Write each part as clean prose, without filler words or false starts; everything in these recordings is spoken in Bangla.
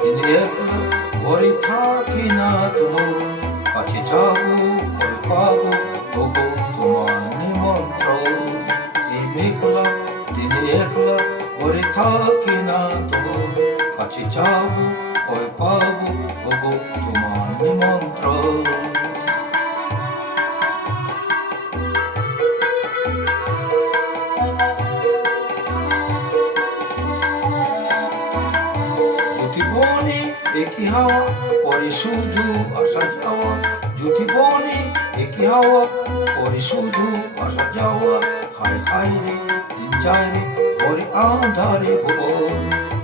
দিনে একলা ঘরে থাকি না তোমার কাছে যাবো ঘরে পাবো ওগো তোমার নিমন্ত্রণ এই মেঘলা দিনে একলা ঘরে থাকি না তোমার কাছে যাবো ঘরে পাবো ওগো তোমার নিমন্ত্রণ বনে একই হাওয়া পরে শুধু আসা যাওয়া জ্যোতি বনে একই হাওয়া পরে শুধু আসা যাওয়া হায় হায় রে দিন যায় রে পরে আধারে ভুবন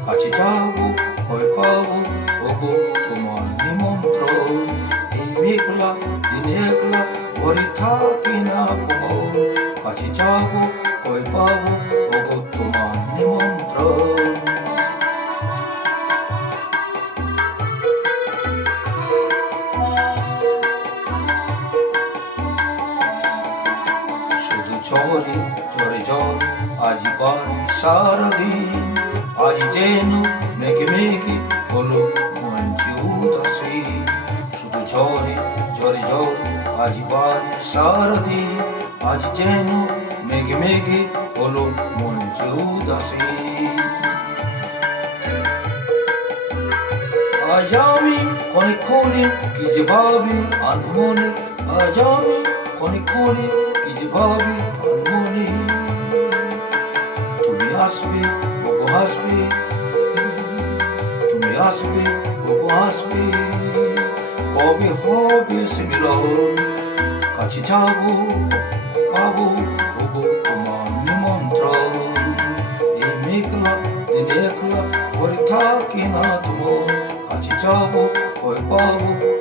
কাছে যাবো ভয় পাবো ওগো তোমার নিমন্ত্রণ এই মেঘলা দিনে একলা ঘরে থাকি না ভুবন কাছে যাবো ভয় পাবো ওগো তোমার নিমন্ত্রণ ঝরে ঝরে ঝড় আজ বাড়ি সারাদিন আজ যেন মেঘে মেঘে হলো মঞ্জু দাসী শুধু ঝরে ঝরে ঝড় আজ বাড়ি সারাদিন আজ যেন মেঘে মেঘে হলো মঞ্জু দাসী আজ আমি ক্ষণে ক্ষণে কি যে ভাবি আনমনে আজ আমি ক্ষণে ক্ষণে কি যে ভাবি আনমনে তুমি আসবে ওগো হাসবে তুমি আসবে ওগো হাসবে কবে হবে সে মিলন কাছে যাবো পাবো ওগো তোমার নিমন্ত্রণ এই মেঘলা দিনে একলা ঘরে থাকি না তোমার কাছে যাবো ভয় পাবো